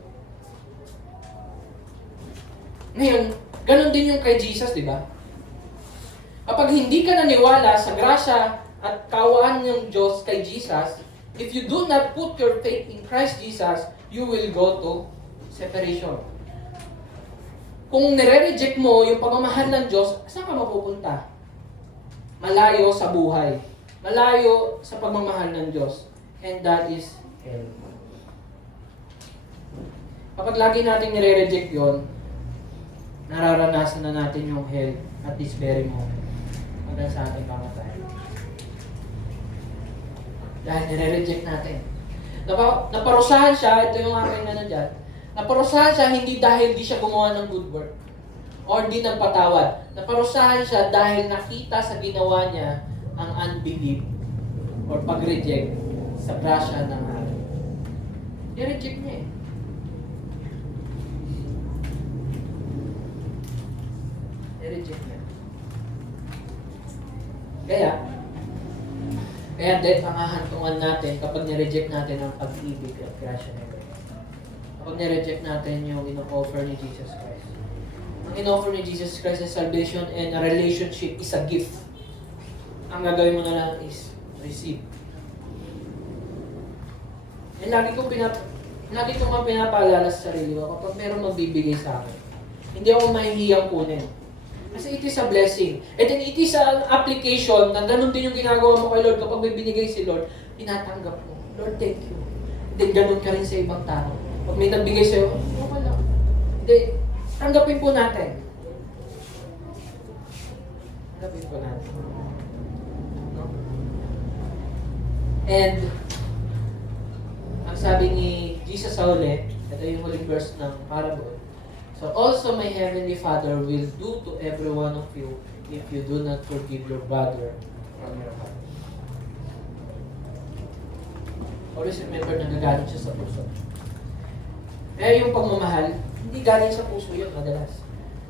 Ngayon, ganun din yung kay Jesus, di ba? Kapag hindi ka naniwala sa grasya at kawaan ng Diyos kay Jesus, if you do not put your faith in Christ Jesus, you will go to separation. Kung nire-reject mo yung pagmamahal ng Diyos, saan ka mapupunta? Malayo sa buhay. Malayo sa pagmamahal ng Diyos. And that is hell. Kapag lagi natin nire-reject yon, nararanasan na natin yung hell at this very moment. Hanggang sa ating pamatayan. Dahil nire-reject natin. Naparusahan siya, ito yung aking dyan. Naparusahan siya hindi dahil di siya gumawa ng good work or di nagpatawad. Naparusahan siya dahil nakita sa ginawa niya ang unbelief or pag-reject sa grasya ng hari. I-reject niya eh. I-reject niya. Kaya dahil pangahantungan natin kapag nireject natin ang pag-ibig at grasya ng Lord. Kapag nireject natin yung ino-offer ni Jesus Christ. Ang ino-offer ni Jesus Christ is salvation and a relationship is a gift. Ang gagawin mo na lang is receive. And lagi kong pinapaalala sa sarili ko kapag meron magbibigay sa akin. Hindi ako mahihiyang kunin. Kasi it is a blessing. And then it is an application na ganun din yung ginagawa mo kay Lord. Kapag may binigay si Lord, tinatanggap mo. Lord, thank you. And then ganun ka rin sa ibang tao. Pag may nagbigay sa'yo, okay lang. Hindi, tanggapin po natin. Tanggapin po natin. No? And, ang sabi ni Jesus sa huli, ito yung huling verse ng parable. So also my heavenly Father will do to every one of you if you do not forgive your brother from your heart. Always remember na nagaling siya sa puso. Kaya yung pagmamahal, hindi galing sa puso yun madalas.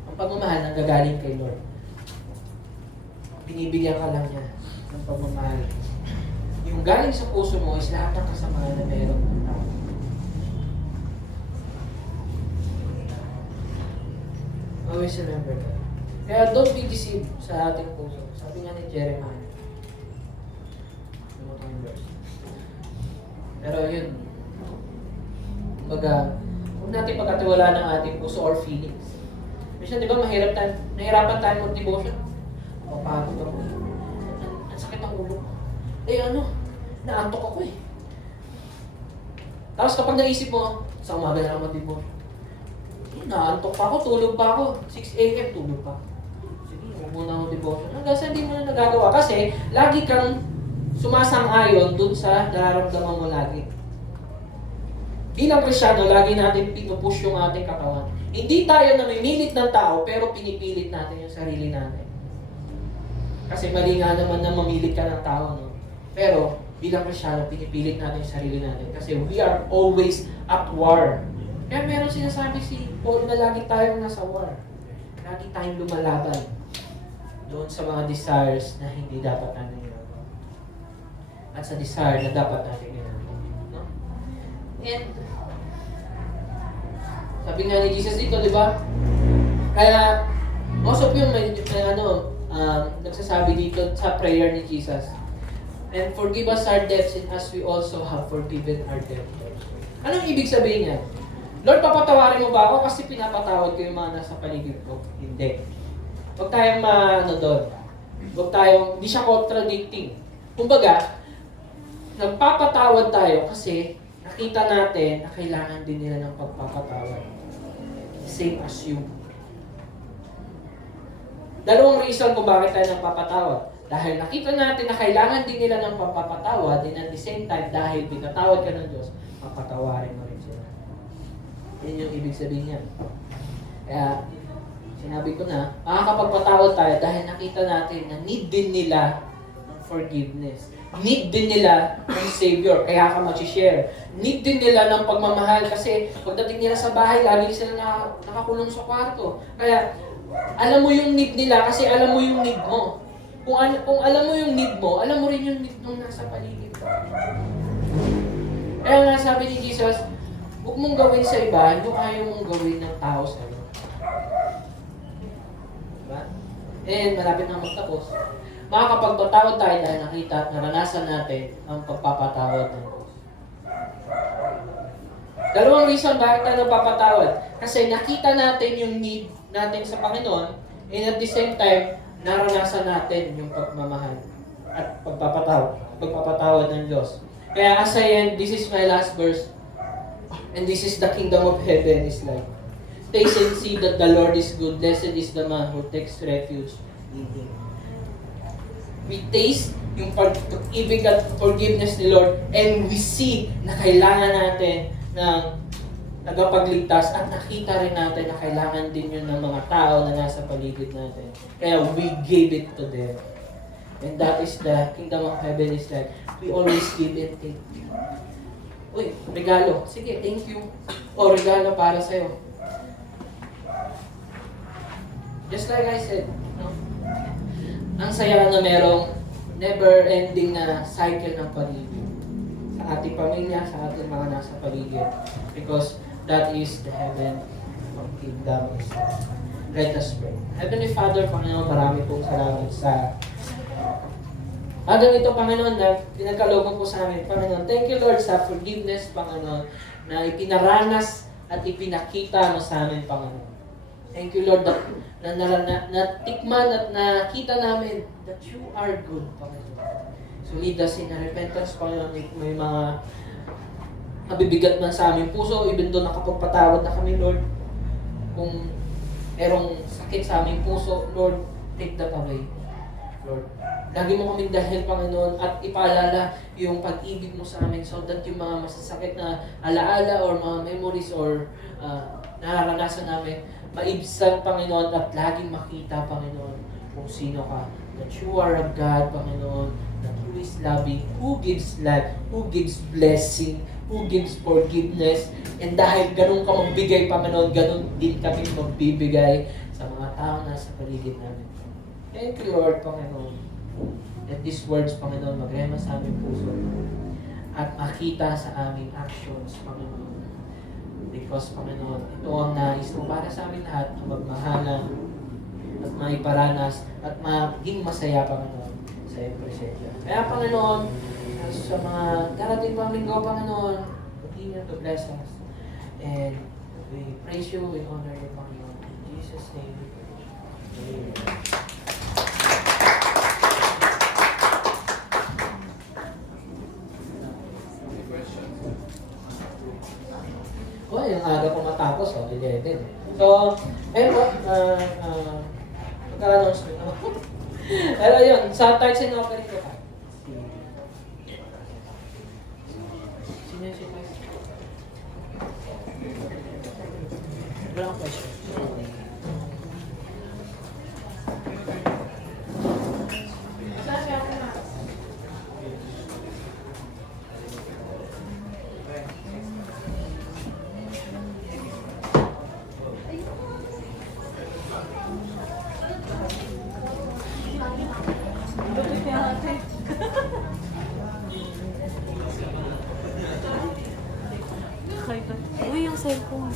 Ang pagmamahal nanggagaling kay Lord. Binibigyan ka lang niya ng pagmamahal. Yung galing sa puso mo is lahat ng kasamaan na meron. Always remember that. Kaya don't be deceived sa ating puso. Sabi nga ni Jeremiah. Pero yun, kumbaga, huwag natin pagkatiwala ng ating puso or feelings. Minsan, di ba, nahirapan tayo mag-devotion. Papagod ako. Ang sakit ang ulo ko. Naantok ako eh. Tapos kapag naisip mo, sa umaga na lang mag-devotion. Naantok pa ako, tulog pa ako. 6 a.m. tulog pa. Sige, huwag muna ako devotion. Hanggang sa hindi mo na nagagawa. Kasi, lagi kang sumasang-ayon dun sa nararamdaman mo lagi. Bilang Kristyano, lagi natin pinupush yung ating katawan. Hindi tayo namimilit ng tao, pero pinipilit natin yung sarili natin. Kasi mali nga naman na mamilit ka ng tao, no? Pero, bilang Kristyano, pinipilit natin yung sarili natin. Kasi we are always at war. Kaya meron sinasabi si Paul na lagi tayong nasa war. Lagi tayong lumalaban doon sa mga desires na hindi dapat natin ginagawa. At sa desire na dapat natin ginagawa. No? And, sabi nga ni Jesus dito, di ba? Kaya, most of yun nagsasabi dito sa prayer ni Jesus. And forgive us our debts as we also have forgiven our debtors. Anong ibig sabihin niya? Lord, papatawarin mo ba ako kasi pinapatawad ko yung mga nasa paligid ko? Hindi. Huwag tayong doon. Huwag tayong, hindi siya contradicting. Kumbaga, nagpapatawad tayo kasi nakita natin na kailangan din nila ng pagpapatawad. Same as you. Dalawang reason kung bakit tayo nagpapatawad. Dahil nakita natin na kailangan din nila ng pagpapatawad, and at the same time, dahil pinatawad ka ng Diyos, papatawarin mo rin sila. Yan yung ibig sabihin niya. Kaya, sinabi ko na, makakapagpatawad tayo dahil nakita natin na need din nila ng forgiveness. Need din nila ng Savior, kaya ka mag-share. Need din nila ng pagmamahal kasi pagdating nila sa bahay, lagi sila nakakulong sa kwarto. Kaya, alam mo yung need nila kasi alam mo yung need mo. Kung alam mo yung need mo, alam mo rin yung need nung nasa paligid. Kaya nga sabi ni Jesus, huwag mong gawin sa iba yung ayaw mong gawin ng tao sa iyo. Diba? And malapit na magtapos. Makakapagpatawad tayo dahil nakita at naranasan natin ang pagpapatawad ng Diyos. Dalawang reason bakit tayo nagpapatawad. Kasi nakita natin yung need natin sa Panginoon and at the same time, naranasan natin yung pagmamahal at pagpapatawad ng Diyos. Kaya as I end, this is my last verse. And this is the kingdom of heaven is like. Taste and see that the Lord is good. Blessed is the man who takes refuge in Him. We taste yung pag-ibig at forgiveness ni Lord and we see na kailangan natin ng tagapagligtas at nakita rin natin na kailangan din yun ng mga tao na nasa paligid natin. Kaya we gave it to them. And that is the kingdom of heaven is like, we always give and take. Uy, regalo. Sige, thank you. O, regalo para sa'yo. Just like I said, no? Ang saya na merong never-ending na cycle ng paligid. Sa ating pamilya, sa ating mga nasa paligid. Because that is the heaven of kingdom. Let us pray. Heavenly Father, Panginoon, marami pong salamat sa hanggang ito, Panginoon, na pinagkalooban po sa amin. Panginoon, thank you, Lord, sa forgiveness, Panginoon, na ipinaranas at ipinakita mo sa amin, Panginoon. Thank you, Lord, na tikman at nakita namin that you are good, Panginoon. So lead us in repentance, Panginoon. May mga mabibigat man sa aming puso, even doon nakapagpatawad na kami, Lord. Kung merong sakit sa aming puso, Lord, take that away, Lord. Lagi mo kaming dahil, Panginoon, at ipaalala yung pag-ibig mo sa amin so that yung mga masasakit na alaala or mga memories or nararanasan namin, maibsan, Panginoon, at laging makita, Panginoon, kung sino ka. That you are a God, Panginoon, that who is loving, who gives life, who gives blessing, who gives forgiveness. And dahil ganun ka magbigay, Panginoon, ganun din kami magbibigay sa mga tao na sa paligid namin. Thank you, Lord, Panginoon. Let these words, Panginoon, magrema sa aming puso at makita sa aming actions, Panginoon. Because, Panginoon, ito ang nais mo para sa amin lahat, ang magmahalan at maiparanas at maging masaya, Panginoon, sa iyong presensya. Kaya, Panginoon, sa mga darating pang linggo, Panginoon, continue to bless us. And we praise you, we honor you, Panginoon. In Jesus' name, amen. Oh, yung aga ko matapos, 11. So, ayun po, magka-announcement naman. Pero yun, sa Tarts and Offering ko pa. Sino yung si Tarts? Wala akong question. Uy, yung cellphone.